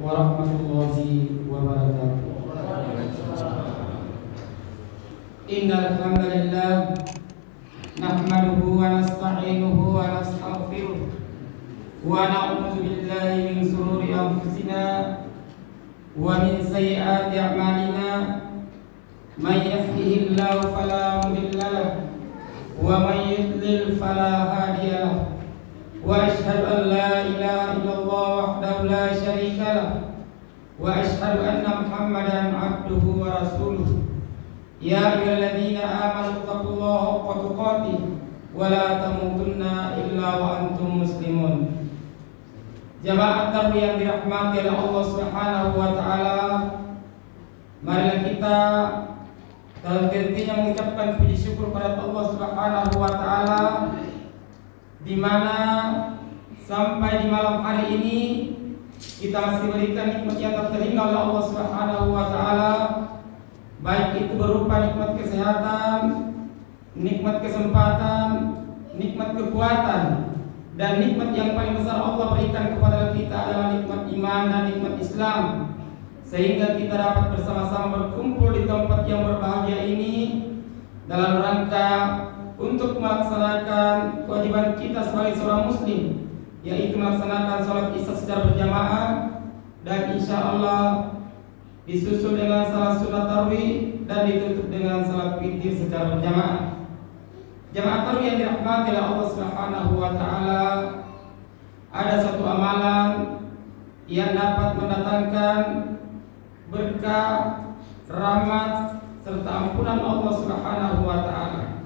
warahmatullahi wabarakatuh. Innal hamdalillah nahmaduhu wa nasta'inuhu wa nastaghfiruh wa na'udzu billahi min shururi anfusina wa min sayyiati a'malina. May yahdihillahu fala mudilla lahu wa may yudlil fala hadiya lahu. Wa asyhadu an la ilaha illallah wahdahu la syarika lahu wa asyhadu anna Muhammadan abduhu wa rasuluh. Ya ayyuhalladzina amanu taqullaha haqqa tuqatih wa la tamutunna illa wa antum muslimun. Jamaah tahu yang dirahmati oleh Allah Subhanahu wa taala, marilah kita dalam hentinya mengucapkan puji syukur pada Allah Subhanahu wa taala, di mana sampai di malam hari ini kita masih berikan nikmat yang tak terhingga oleh Allah Subhanahu wa taala, baik itu berupa nikmat kesehatan, nikmat kesempatan, nikmat kekuatan, dan nikmat yang paling besar Allah berikan kepada kita adalah nikmat iman dan nikmat Islam, sehingga kita dapat bersama-sama berkumpul di tempat yang berbahagia ini dalam rangka untuk melaksanakan kewajiban kita sebagai seorang muslim, yaitu melaksanakan sholat isya secara berjamaah, dan insya Allah disusul dengan salat sunat tarawih dan ditutup dengan salat witir secara berjamaah. Jamaah tarawih yang dirahmati oleh Allah Subhanahu wa taala, ada satu amalan yang dapat mendatangkan berkah, rahmat serta ampunan Allah Subhanahu wa taala,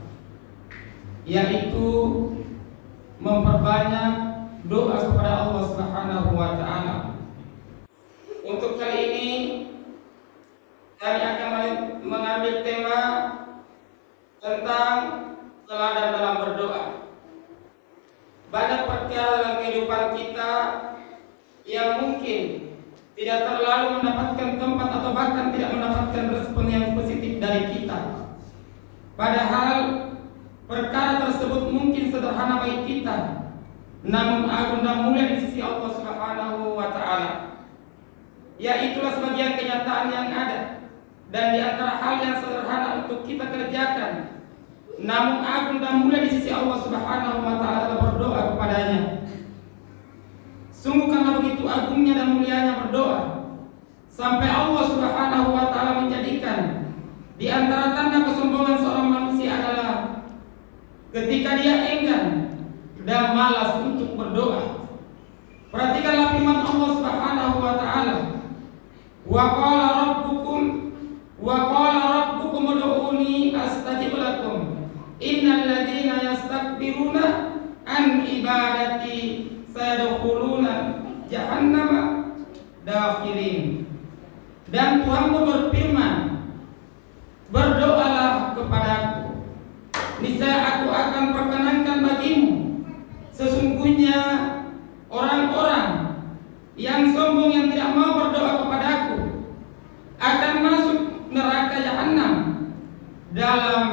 yaitu memperbanyak doa kepada Allah Subhanahu wa taala. Untuk kali ini kami akan mengambil tema tentang teladan dalam berdoa. Banyak perkara dalam kehidupan kita yang mungkin tidak terlalu mendapatkan tempat atau bahkan tidak mendapatkan respon yang positif dari kita. Padahal perkara tersebut mungkin sederhana bagi kita, namun agung dan mulia di sisi Allah Subhanahu wa taala. Ya, itulah sebagian kenyataan yang ada, dan di antara hal yang sederhana untuk kita kerjakan, namun agung dan mulia di sisi Allah Subhanahu wa taala adalah berdoa kepadanya. Sungguh karena begitu agungnya dan mulianya berdoa, sampai Allah Subhanahu wa taala menjadikan di antara tanda kesombongan seorang manusia adalah ketika dia enggan dan malas untuk berdoa. Perhatikanlah firman Allah Subhanahu wa taala, wa qala rabbukum ud'uni astajib lakum innal ladzina yastakbiruna an ibadati sayadkhuluna jahannama dakhirin. Dan Tuhanmu berfirman, berdoalah kepadaku, niscaya aku akan perkenankan bagimu. Sesungguhnya orang-orang yang sombong yang tidak mau berdoa kepadaku akan masuk neraka jahanam dalam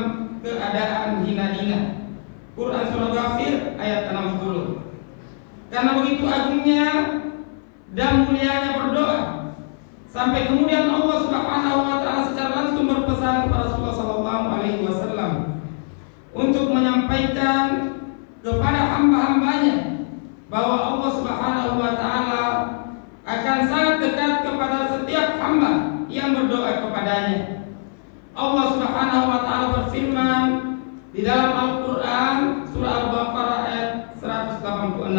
keadaan hina-hina. Quran surah Ghafir ayat 60. Karena begitu agungnya dan mulianya berdoa, sampai kemudian Allah Subhanahu wa taala secara langsung berpesan kepada Rasulullah sallallahu alaihi wasallam untuk menyampaikan kepada hamba-hambanya bahwa Allah Subhanahu wa taala akan sangat dekat kepada setiap hamba yang berdoa kepadanya. Allah Subhanahu wa taala berfirman di dalam Al-Qur'an surah Al-Baqarah ayat 186,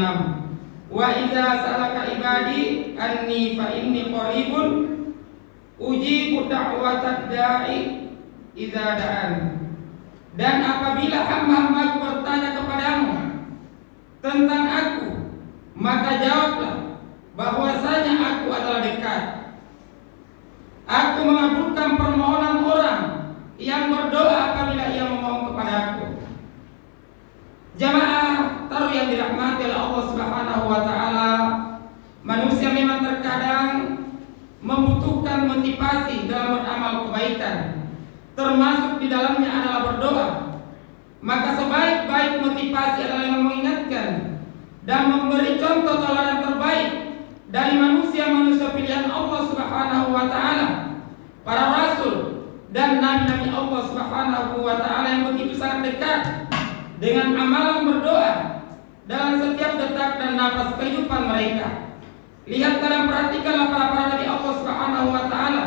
wa idza sa'alaka ibadi anni fa inni qaribun ujibu da'watad da'i idza da'an. Dan apabila hamba-hambaku bertanya kepadamu tentang aku, maka jawablah bahwasanya aku adalah dekat. Aku mengabulkan permohonan orang yang berdoa apabila ia memohon kepada aku. Jamaah taruh yang dirahmati oleh Allah Subhanahu wa taala, manusia memang terkadang membutuhkan motivasi dalam beramal kebaikan, termasuk di dalamnya adalah berdoa. Maka sebaik-baik motivasi adalah yang mengingatkan dan memberi contoh teladan terbaik dari manusia-manusia pilihan nabi-nabi Allah Subhanahu wa taala yang begitu sangat dekat dengan amalan berdoa dalam setiap detak dan nafas kehidupan mereka. Lihatlah dan perhatikanlah para nabi Allah Subhanahu wa taala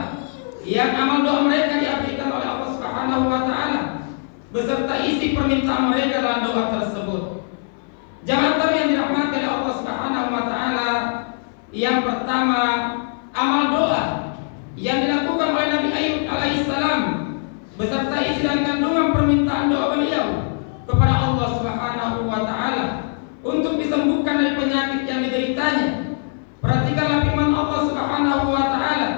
yang amal doa mereka diabadikan oleh Allah Subhanahu wa taala beserta isi permintaan mereka dalam doa tersebut. Jamaah yang dirahmati oleh Allah Subhanahu wa taala, yang pertama, amal doa yang dilakukan oleh Nabi Ayub alaihissalam beserta isi dan kandungan permintaan doa beliau kepada Allah Subhanahu wa taala untuk disembuhkan dari penyakit yang dideritanya. Perhatikanlah firman Allah Subhanahu wa taala,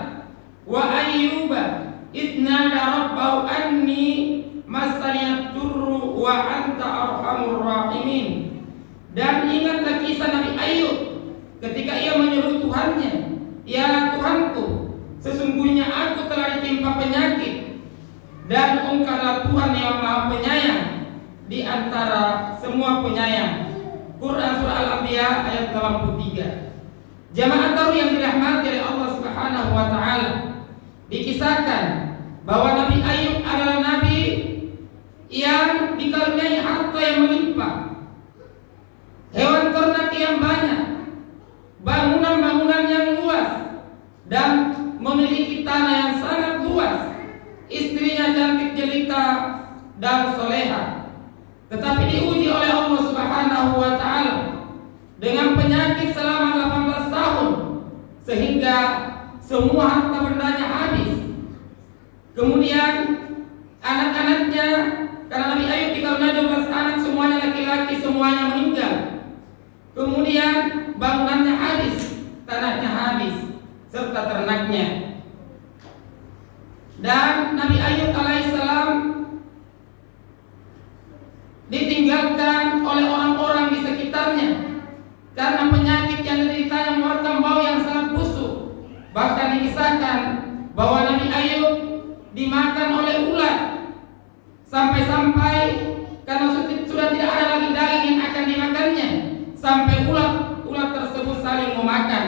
wa ayyuba idnada rabbahu anni masaniyad durru wa anta arhamur rahimin. Dan ingatlah kisah Nabi Ayub ketika ia menyeru Tuhannya, ya Tuhanku, sesungguhnya aku telah ditimpa penyakit dan Engkaulah Tuhan yang Maha Penyayang di antara semua penyayang. Quran Surah Al-Anbiya ayat 83. Jamaah tahu yang dirahmati oleh Allah Subhanahu wa taala, dikisahkan bahwa Nabi Ayub adalah nabi yang dikaruniai harta yang melimpah, hewan ternak yang banyak, bangunan-bangunan yang luas, dan memiliki tanah yang sangat luas. Istrinya cantik jelita dan soleha, tetapi diuji oleh Allah Subhanahu wa taala dengan penyakit selama 18 tahun sehingga semua harta bendanya habis. Kemudian anak-anaknya, karena Nabi Ayub dikaruniai 12 anak, semuanya laki-laki, semuanya meninggal. Kemudian bangunannya habis, tanahnya habis, serta ternaknya. Dan Nabi Ayub alaihissalam ditinggalkan oleh orang-orang di sekitarnya karena penyakit yang dideritanya mengeluarkan bau yang sangat busuk. Bahkan dikisahkan bahwa Nabi Ayub dimakan oleh ulat, sampai-sampai karena sudah tidak ada lagi daging yang akan dimakannya, sampai ulat tersebut saling memakan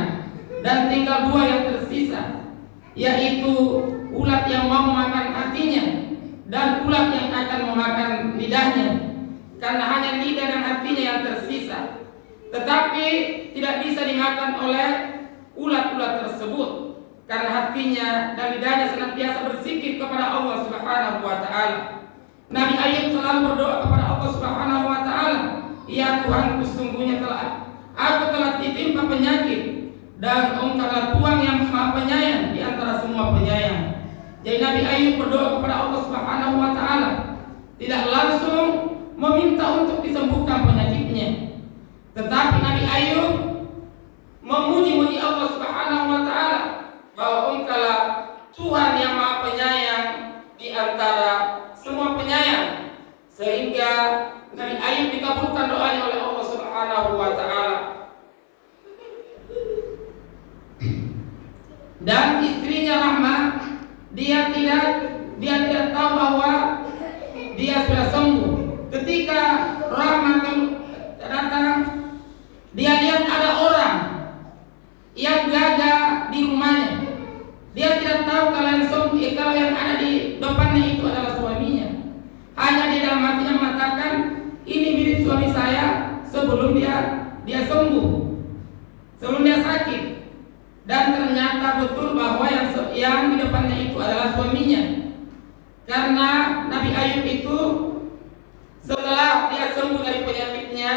dan tinggal dua yang tersisa, yaitu ulat yang mau memakan hatinya dan ulat yang akan memakan lidahnya, karena hanya lidah dan hatinya yang tersisa. Tetapi tidak bisa dimakan oleh ulat-ulat tersebut karena hatinya dan lidahnya senantiasa berzikir kepada Allah Subhanahu wa taala. Nabi Ayub selalu berdoa kepada Allah Subhanahu wa taala, ya Tuhanku, sesungguhnya aku telah ditimpa penyakit dan Engkaulah Tuhan yang Maha Penyayang di antara semua penyayang. Jadi Nabi Ayub berdoa kepada Allah Subhanahu wa taala, tidak langsung meminta untuk disembuhkan penyakitnya, tetapi Nabi Ayub memuji-muji Allah Subhanahu wa taala bahwa Engkaulah Tuhan yang Maha Penyayang di antara semua penyayang, sehingga Nabi Ayub dikabulkan doanya oleh Allah Subhanahu wa taala. Dan istrinya Rahmah, dia tidak tahu bahwa dia sudah sembuh. Ketika Rahmah datang, dia lihat ada orang yang jaga di rumahnya. Dia tidak tahu kalau yang ada di depannya itu adalah suaminya. Hanya di dalam hatinya mengatakan, ini milik suami saya sebelum dia sembuh, sebelum dia sakit. Dan ternyata betul bahwa yang di depannya itu adalah suaminya. Karena Nabi Ayub itu setelah dia sembuh dari penyakitnya,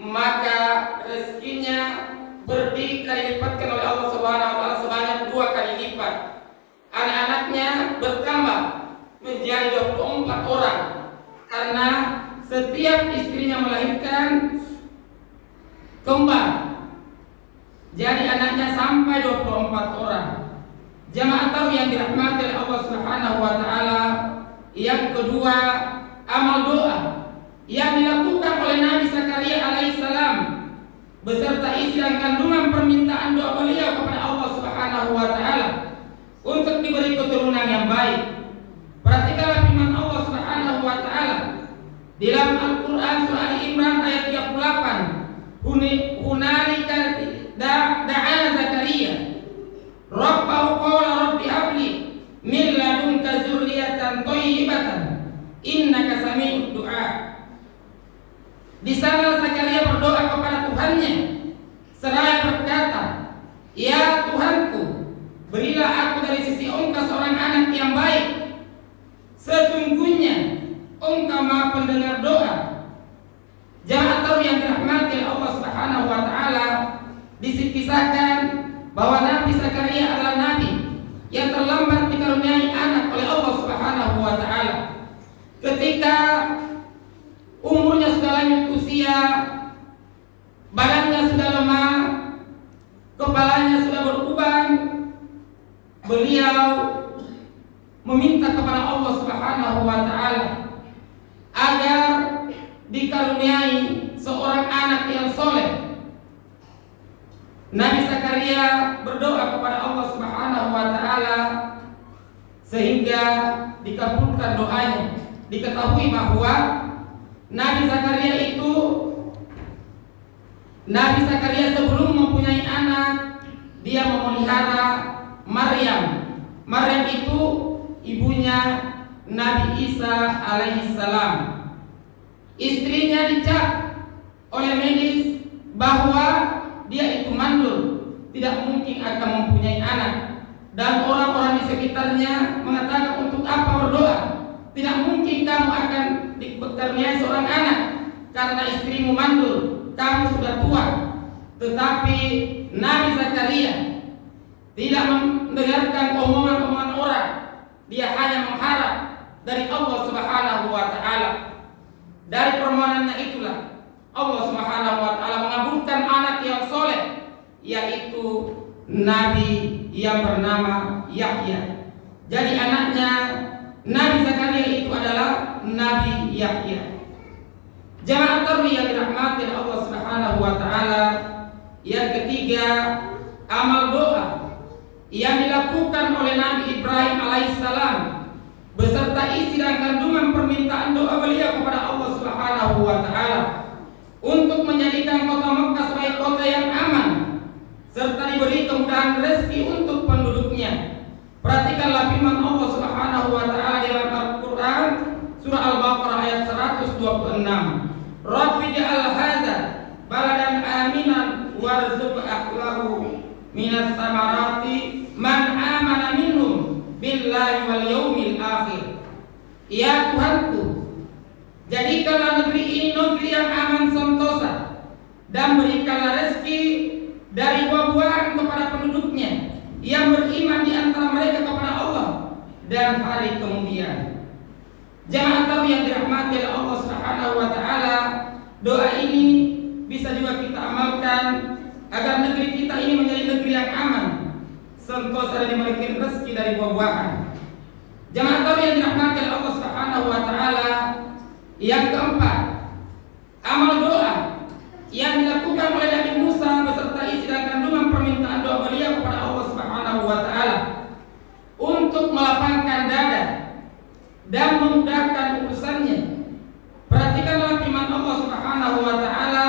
maka rezekinya dipatkan oleh Allah Subhanahu wa taala sebanyak 2 kali lipat. Anak-anaknya bertambah menjadi 24 orang karena setiap istrinya melahirkan kembar. Jadi anaknya sampai 24 orang. Jamaah tahu yang dirahmati oleh Allah Subhanahu wa taala, yang kedua, amal doa yang dilakukan oleh Nabi Zakaria alaihissalam beserta isi dan kandungan permintaan doa beliau kepada Allah Subhanahu wa taala untuk diberi keturunan yang baik. Perhatikanlah firman Allah Subhanahu wa taala di dalam Al-Qur'an surah Ali Imran ayat 38. Hunalika da'a Zakaria Rabbahu qala rabbi habli min ladunka dzurriyyatan thayyibatan innaka sami'ud du'a. Di sana Zakaria berdoa kepada Tuhannya seraya berkata, "Ya Tuhanku, berilah aku dari sisi Engkau seorang anak yang baik. Sesungguhnya Engkau Maha pendengar doa." Jamaah tahu yang dirahmati oleh Allah Subhanahu wa taala, dikisahkan bahwa Nabi Zakaria adalah nabi yang terlambat dikaruniai anak oleh Allah Subhanahu wa taala. Ketika umurnya sudah lanjut usia, badannya sudah lemah, kepalanya sudah beruban, beliau meminta kepada Allah Subhanahu wa taala agar dikaruniai seorang anak yang soleh. Nabi Zakaria berdoa kepada Allah Subhanahu wa taala sehingga dikabulkan doanya. Diketahui bahwa Nabi Zakaria sebelum mempunyai anak, dia memelihara Maryam. Maryam itu ibunya Nabi Isa alaihissalam. Istrinya dicap oleh medis bahwa dia itu mandul, tidak mungkin akan mempunyai anak. Dan orang-orang di sekitarnya mengatakan, untuk apa berdoa? Tidak mungkin kamu akan dikaruniai seorang anak karena istrimu mandul, kamu sudah tua. Tetapi Nabi Zakaria tidak mendengarkan omongan-omongan orang. Dia hanya mengharap dari Allah Subhanahu wa taala. Dari permohonannya itulah Allah Subhanahu wa taala mengabulkan anak yang soleh, yaitu nabi yang bernama Yahya. Jadi anaknya Nabi Zakaria itu adalah Nabi Yahya. Jamaah tarwi yang dirahmati Allah Subhanahu wa taala, yang ketiga, amal doa yang dilakukan oleh Nabi Ibrahim alaihissalam beserta isi dan kandungan permintaan doa beliau kepada Allah Subhanahu wa taala untuk menjadikan kota Mekah sebagai kota yang aman serta diberi kemudahan rezeki untuk penduduknya. Perhatikanlah firman Allah Subhanahu wa taala dalam Al-Qur'an surah Al-Baqarah ayat 126. Rabbi ja'al hadza baladan aminan warzuq ahlahu minas samarati man amana minhum billahi wal yaumil akhir. Ya Tuhanku, jadikanlah negeri ini negeri yang aman sentosa dan berikanlah rezeki dari buah-buahan kepada penduduknya yang beriman di antara mereka kepada Allah dan hari kemudian. Jamaah tahu yang dirahmati oleh Allah Subhanahu wa taala, doa ini bisa juga kita amalkan agar negeri kita ini menjadi negeri yang aman, sentosa dan diberikan rezeki dari buah-buahan. Jamaah tahu yang dirahmati oleh Allah Subhanahu wa taala, yang keempat, amal doa yang dilakukan oleh Nabi Musa beserta isi dan kandungan permintaan doa beliau kepada Allah Subhanahu wa taala untuk melapangkan dada dan memudahkan urusannya. Perhatikanlah firman Allah Subhanahu wa taala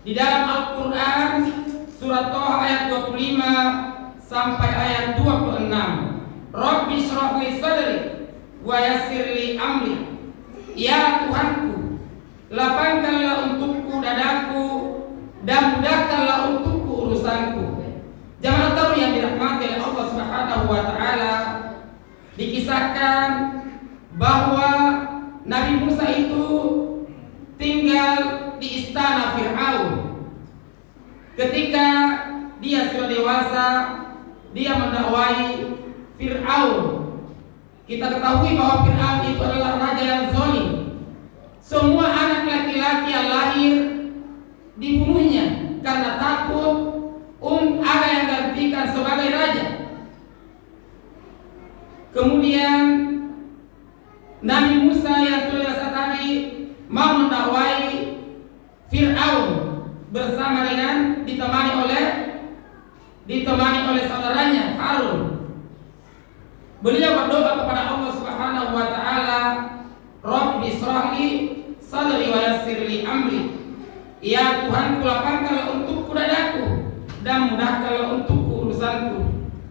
di dalam Al-Qur'an surat Thaha ayat 25 sampai ayat 26. Rabbi shrah li sadri wa yassir li amri. Ya Tuhanku, lapangkanlah untukku dadaku dan mudahkanlah untukku urusanku. Jamaah tahu yang dirahmati oleh Allah Subhanahu wa taala, dikisahkan bahwa Nabi Musa itu tinggal di istana Fir'aun. Ketika dia sudah dewasa, dia mendakwai Fir'aun. Kita ketahui bahwa Fir'aun itu adalah raja yang zalim. Semua anak laki-laki yang lahir dibunuhnya karena takut ada yang gantikan sebagai raja. Kemudian Nabi Musa yang sudah tadi mau mendakwai Fir'aun bersama dengan ditemani oleh saudaranya Harun. Beliau berdoa kepada Allah Subhanahu wa taala, Rabbi shrah li sadri wa yassir li amri. Ya Tuhan, lapangkanlah untukku dadaku dan mudahkanlah untukku urusanku.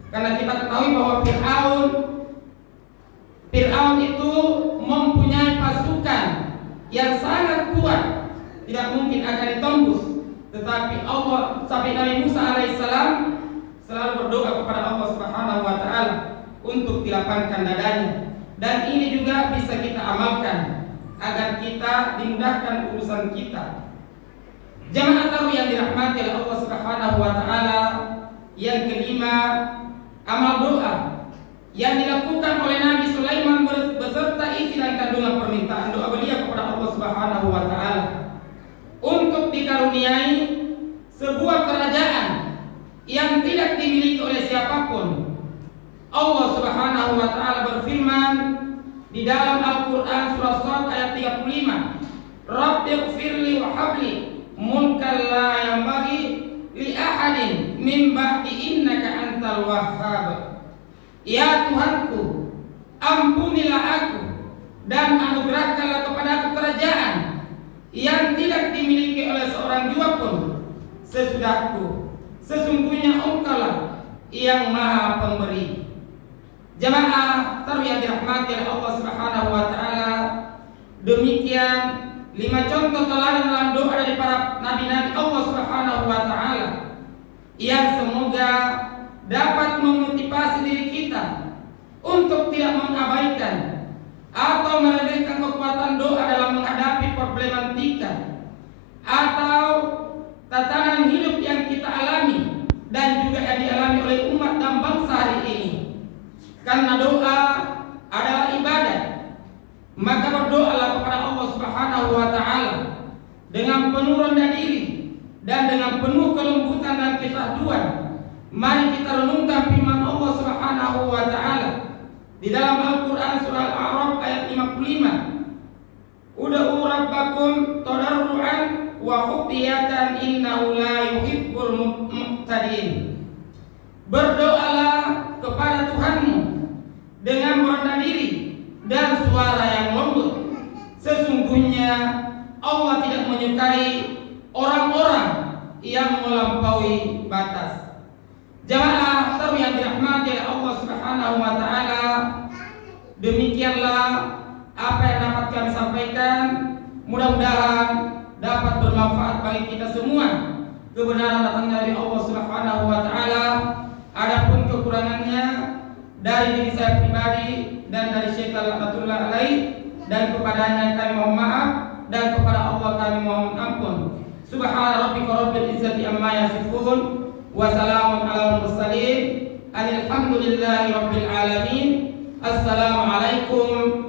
Karena kita ketahui bahwa Fir'aun Fir'aun itu mempunyai pasukan yang sangat kuat, tidak mungkin akan ditembus. Tetapi Allah sampai Nabi Musa alaihissalam selalu berdoa kepada Allah Subhanahu wa taala untuk dilapangkan dadanya. Dan ini juga bisa kita amalkan agar kita dimudahkan urusan kita. Jamaah tarawih yang dirahmati oleh Allah Subhanahu wa taala, yang kelima, amal doa yang dilakukan oleh Nabi Sulaiman beserta isi dan kandungan permintaan doa beliau kepada Allah Subhanahu wa taala untuk dikaruniai sebuah kerajaan yang tidak dimiliki oleh siapapun. Allah Subhanahu wa taala berfirman di dalam Al-Qur'an surah Shad ayat 35, Rabbighfirli wa habli mulkan la yanbaghi li ahadin min ba'di innaka antal wahhab. Ya Tuhanku, ampunilah aku dan anugerahkanlah kepadaku kerajaan yang tidak dimiliki oleh seorang jua pun sesudahku. Sesungguhnya Engkaulah yang Maha Pemberi. Jamaah tarawih yang dirahmati oleh Allah Subhanahu wa taala, demikian 5 contoh teladan dalam doa dari para nabi-nabi Allah Subhanahu wa taala yang semoga dapat memotivasi diri kita untuk tidak mengabaikan atau meremehkan kekuatan doa dalam menghadapi problematika atau tatanan hidup yang kita alami dan juga yang dialami oleh umat dan bangsa hari ini. Karena doa adalah ibadah, maka berdoalah kepada Allah Subhanahu wa taala dengan penuh rendah diri dan dengan penuh kelembutan dan kesahduan. Mari kita renungkan firman Allah Subhanahu wa taala di dalam Al-Qur'an surah Al-A'raf ayat 55. Ud'u rabbakum tadarruan wa khufyatan innahu la yuhibbul mu'tadin. Berdoalah kepada Tuhanmu dengan merendah diri dan suara yang lembut. Sesungguhnya Allah tidak menyukai orang-orang yang melampaui batas. Jamaah tarawih yang dirahmati oleh Allah Subhanahu wa taala, demikianlah apa yang dapat kami sampaikan. Mudah-mudahan dapat bermanfaat bagi kita semua. Kebenaran datang dari Allah Subhanahu wa taala. Adapun kekurangannya dari diri saya pribadi dan dari syaitan laknatullah alaih, dan kepadanya kami mohon maaf dan kepada Allah kami mohon ampun. Subhana rabbika rabbil izzati amma yasifun wa salamun alal mursalin alhamdulillahi rabbil alamin. Assalamualaikum